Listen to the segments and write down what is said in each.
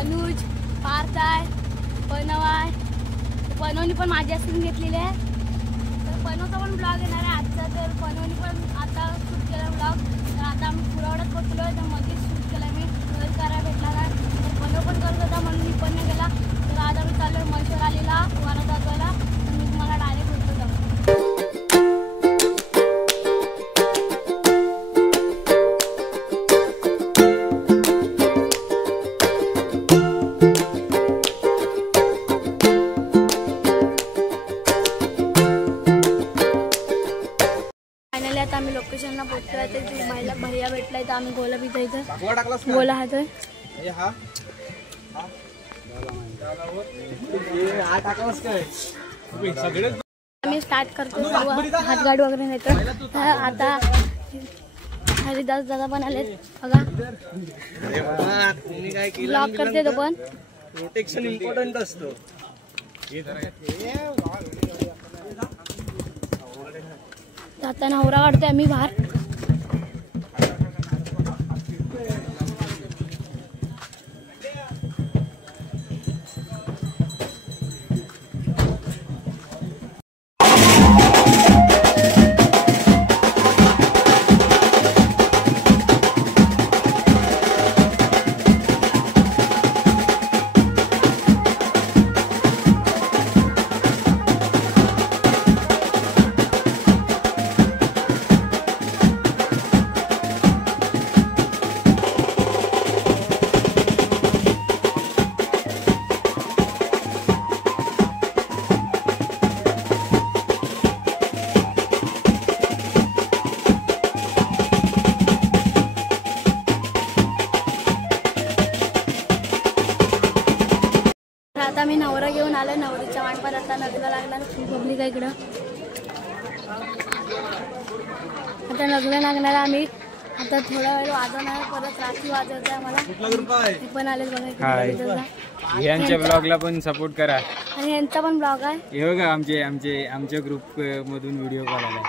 अनुज, पार्थ आहे, प्रणव आहे. प्रणवनी पण माझी आईस्क्रीम घेतलेली आहे. तर प्रणवचा पण ब्लॉग येणार आहे आजचा. तर प्रणवनी पण आता शूट केला ब्लॉग. तर आता आम्ही पुरावड्यात पोचलो आहे. तर मध्येच शूट केला मी. घरी करायला भेटला नाही. तर प्रणव पण करत होता म्हणून मी पण नाही गेला. तर आज आम्ही चाललो महेश्वर आलेला वारा दाखवायला. तर मी तुम्हाला डायरेक्ट बोलतो जाऊ. आता आम्ही लोकेशनला पोहोचतोय. तर भैया भेटलाय. तर आम्ही गोला पिता इथं गोला हातोय. आम्ही स्टार्ट करतो. हातगाडी वगैरे नेतो. आता हरिदास दादा पण आलेत बघा. ब्लॉग करते तो पण. प्रोटेक्शन इम्पॉर्टंट असतो. आता नवरा काढतोय आम्ही बाहेर. आता मी नवरा घेऊन आलो. नवरीच्या वाटपात आता लग्न लागणार. पब्लिक आहे इकडं. आता लग्न लागणार. आम्ही आता थोडा वेळ वाजवणार. परत रात्री वाजवते आम्हाला. ते पण आले बघा. यांच्या ब्लॉगला पण सपोर्ट करा. आणि यांचा पण ब्लॉग आहे. हे बघा आमच्या ग्रुप मधून व्हिडिओ कॉल आला.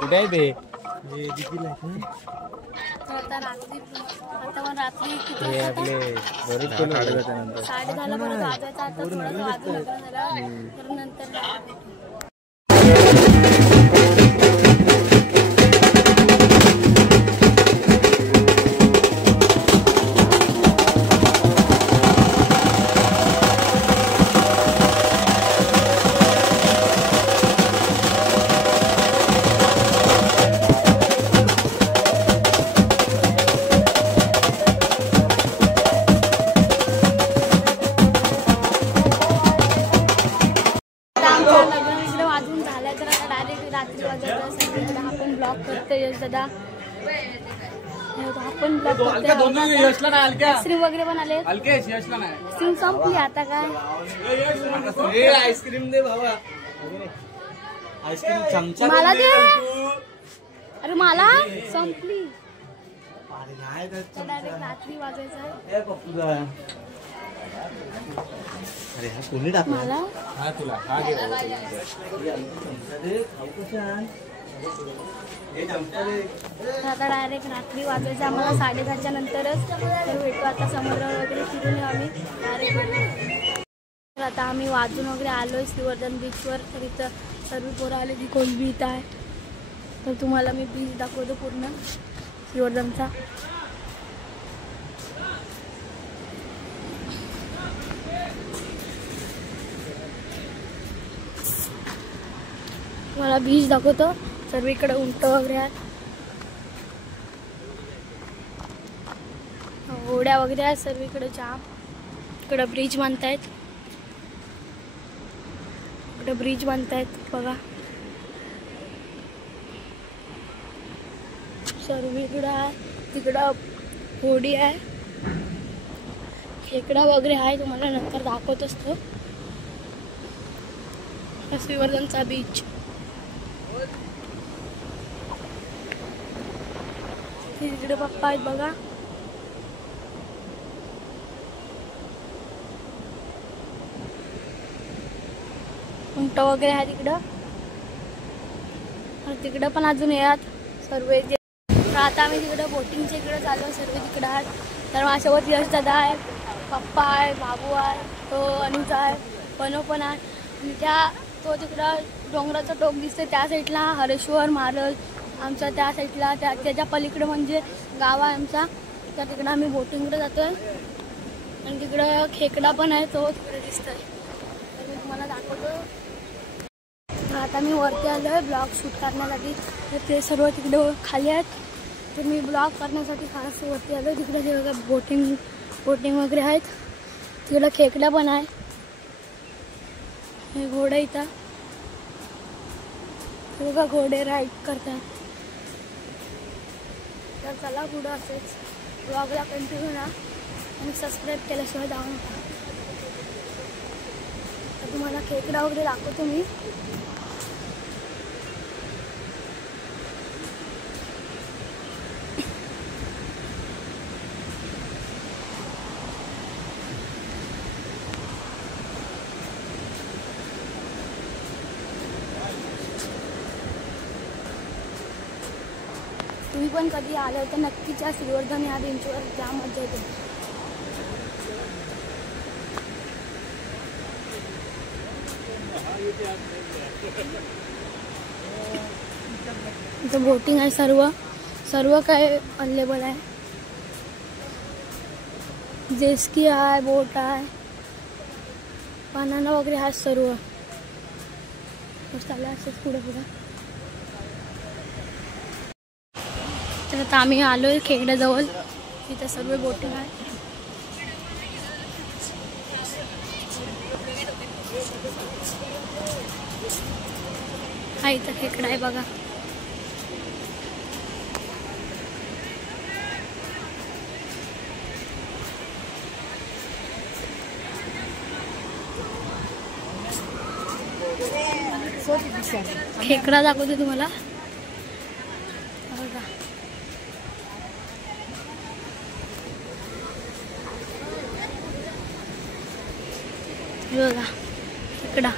कुठे आहे ते? आता पण रात्री हे आपले 10:30 परत वाजायचा. आता थोडंसं वाजून लग्न झालं. तर नंतर आपण ब्लॉग करतोय यश दादा. आपण ब्लॉग करतोय. आईस्क्रीम वगैरे पण आले. आईस्क्रीम संपली आता काय. आईस्क्रीम दे भावा. आईस्क्रीम चमचा मला दे. अरे मला संपली. डायरेक्ट रात्री वाजायचं. अरे हा कोणी टाकला मला हा तुला हा घे. आता डायरेक्ट रात्री वाजायचं आम्हाला 10:30च्या नंतरच. तर भेटू आता समुद्र वगैरे फिरून येऊ आम्ही डायरेक्ट. तर आता आम्ही वाजून वगैरे आलोय श्रीवर्धन बीचवर. तर इथं सर्व पोरं आले की कोलबी इथं आहे. तर तुम्हाला मी बीच दाखवतो पूर्ण श्रीवर्धनचा. मला बीच दाखवतो. सर्व इकडे उंट वगैरे आहेत. होड्या वगैरे आहेत सर्व इकडे. जाम इकडे ब्रिज बांधतायत. इकडे ब्रिज बांधतायत बघा. सर्व इकडं आहे. तिकडं होडी आहे. खेकडा वगैरे आहे. तुम्हाला नंतर दाखवत असतो. श्रीवर्धनचा बीच. तिकडे पप्पा आहेत बघा. उंट वगैरे आहे तिकडं. तिकडं पण अजून यात सर्व. आता आम्ही तिकडं बोटिंगच्या इकडे चालू. सर्व तिकडं आहेत. तर माझ्यासोबत यश दादा आहे. पप्पा आहे, बाबू आहे, तो अनुज आहे, पनो पण आहे. आणि तो तिकडं डोंगराचं टोक दिसते त्या साईडला हरेश्वर महाराज आमच्या त्या साईडला त्याच्या पलीकडे म्हणजे गाव आहे आमचा. तर तिकडं आम्ही बोटिंगकडे जातो आहे. आणि तिकडं खेकडा पण आहे तो तिकडे दिसतोय. तर मी तुम्हाला दाखवतो. आता मी वरती आलो आहे ब्लॉग शूट करण्यासाठी. तर ते सर्व तिकडे खाली आहेत. तर मी ब्लॉग करण्यासाठी खास वरती आलो. तिकडे ते बघा बोटिंग वगैरे आहेत. तिकडं खेकडा पण आहे. हे घोडा इथं बघा घोडे राईड करतात. तर चला पुढं असेच ब्लॉगला कंटिन्यू ना आणि सबस्क्राईब केल्याशिवाय जाऊ नका. तर तुम्हाला खेकडा वगैरे दाखवतो मी. तुम्ही पण कधी आले तर नक्कीच या श्रीवर्धन या बेंचवर जाम मजा येते. इथं बोटिंग आहे. सर्व काय अवेलेबल आहे. जेस्की आहे, बोट आहे, बनाना वगैरे आहे सर्व. चाललं असंच पुढं. तर आता आम्ही आलो आहे खेकड्याजवळ. तिथं सर्व बोटिंग आहे. हा इथं खेकडा आहे बघा. खेकडा दाखवते तुम्हाला बघा. बघा खेकडा.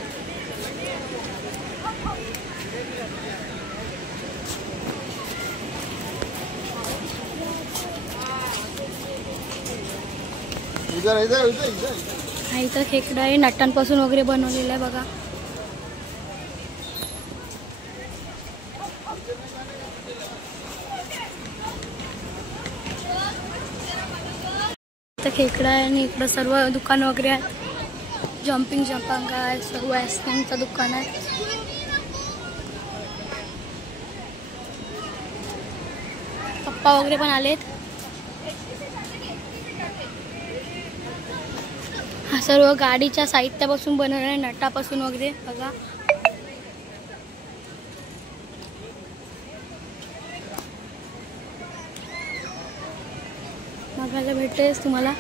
हा इथं खेकडा आहे. नटांपासून वगैरे बनवलेला आहे बघा. इथं खेकडा आहे आणि इकडं सर्व दुकान वगैरे आहेत. जम्पिंग आहे, सर्व आईस्क्रीमचं दुकान आहे. पप्पा वगैरे पण आलेत. हा सर्व गाडीच्या साहित्यापासून बनवलेला आहे, नटापासून वगैरे बघा. बघायला भेटेल तुम्हाला.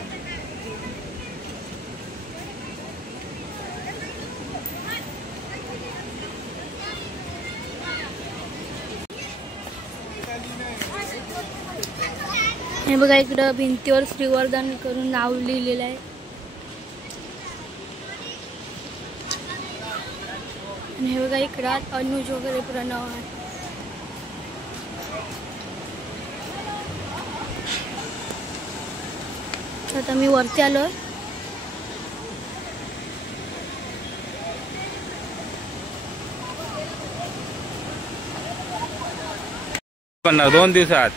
हे बघा इकडं भिंतीवर श्रीवर्धन करून नाव लिहिलेलं आहे. आणि हे बघा इकडं अनुज वगैरे प्रणव आहे. आता मी वरती आलोय. पण 2 दिवसात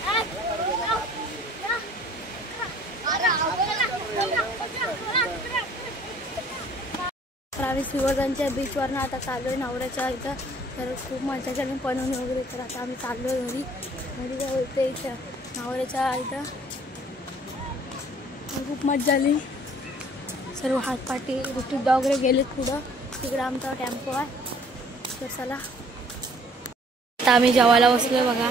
श्रीवर्धनच्या बीचवरनं आता चालू आहे नवऱ्याच्या इथं. तर खूप मजा केली पनवणी वगैरे. तर आता आम्ही चाललो आहे घरी. घरी काय होते इथं नवऱ्याच्या इथं. खूप मजा आली. सर्व हातपाटी ऋतुदा वगैरे गेलेत पुढं. तिकडं आमचा टेम्पो आहे. तर चला आता आम्ही जेवायला बसलोय बघा.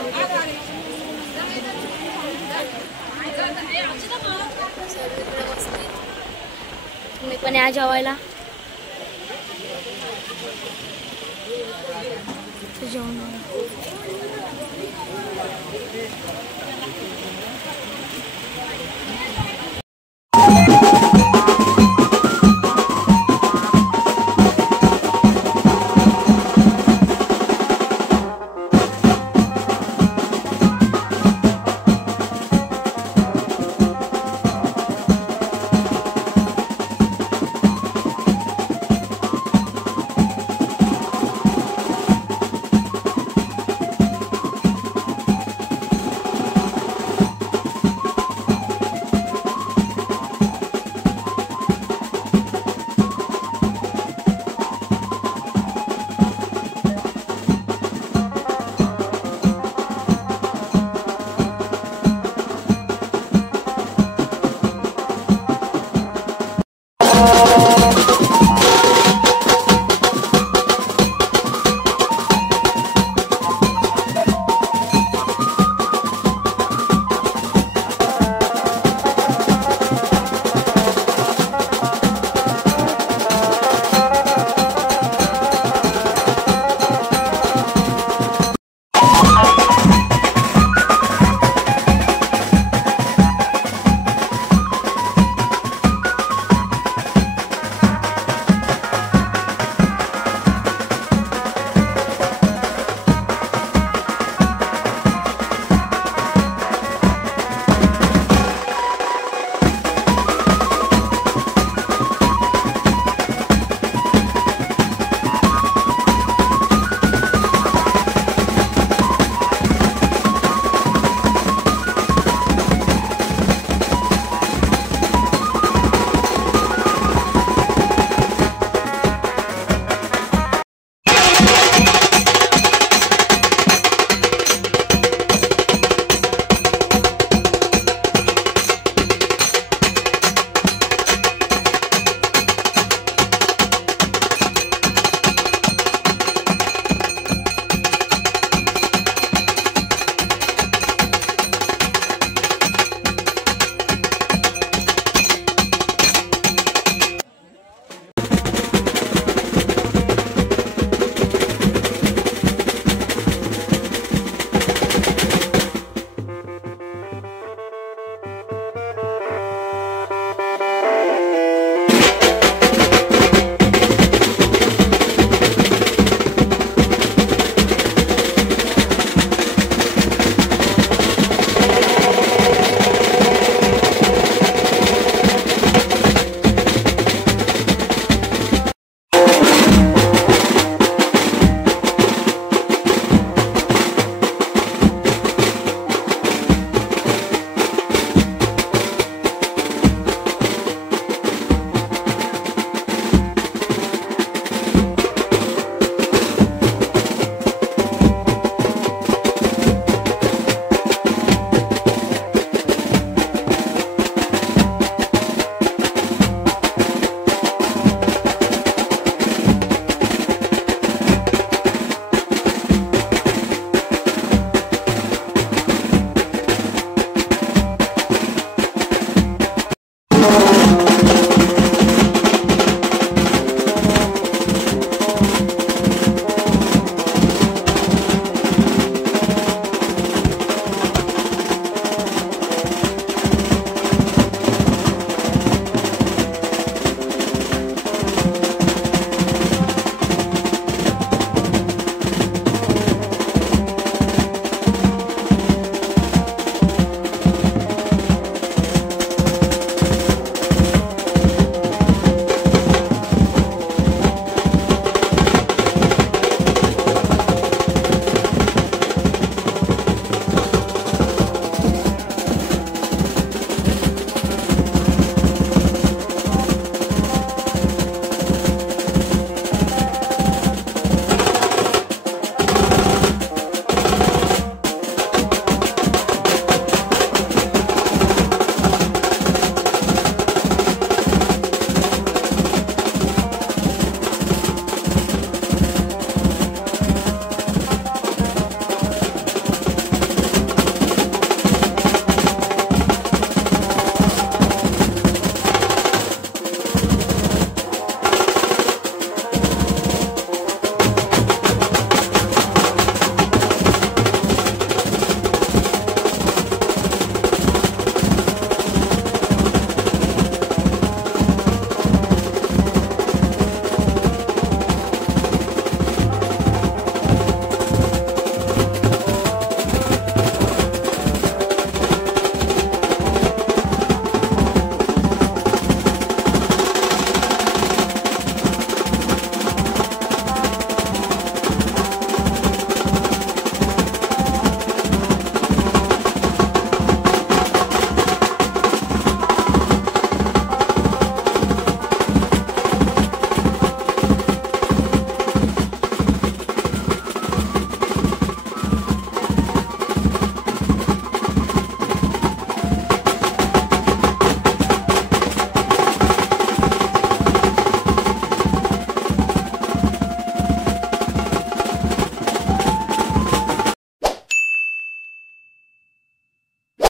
तुम्ही पण या जेवायला. जेवण